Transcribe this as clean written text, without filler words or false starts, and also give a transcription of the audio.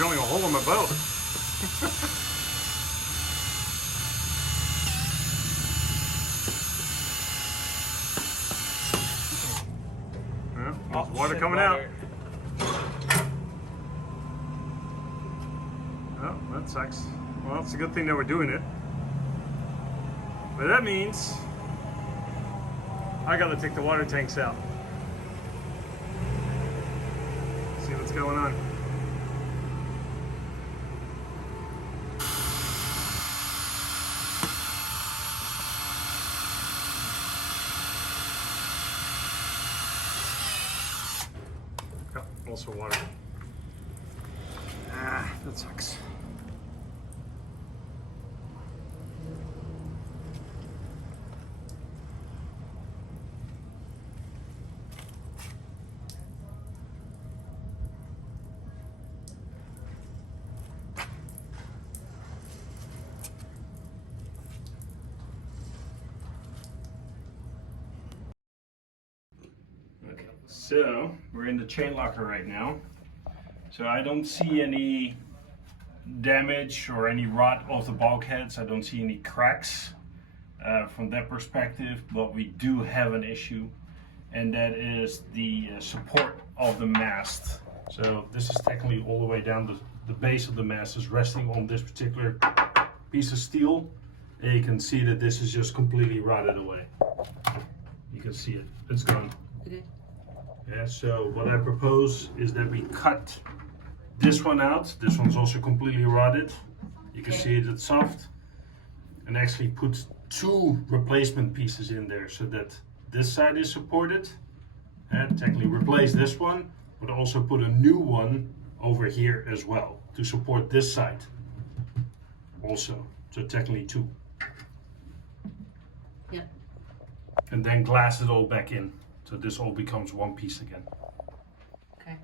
drilling a hole in my boat. Yeah, there's water coming out. Oh, that sucks. Well, it's a good thing that we're doing it. But that means I gotta take the water tanks out. See what's going on. Oh, also water. Ah, that sucks. Okay, so we're in the chain locker right now. So I don't see any damage or any rot of the bulkheads. I don't see any cracks from that perspective, but we do have an issue, and that is the support of the mast. So this is technically all the way down. The base of the mast is resting on this particular piece of steel, and you can see that this is just completely rotted away. You can see it, it's gone. Okay. Yeah, so what I propose is that we cut this one out. This one's also completely rotted. You can see it, it's soft. And actually put two replacement pieces in there so that this side is supported. And technically replace this one, but also put a new one over here as well to support this side. Also, so technically two. Yeah. And then glass it all back in. So this all becomes one piece again. Okay.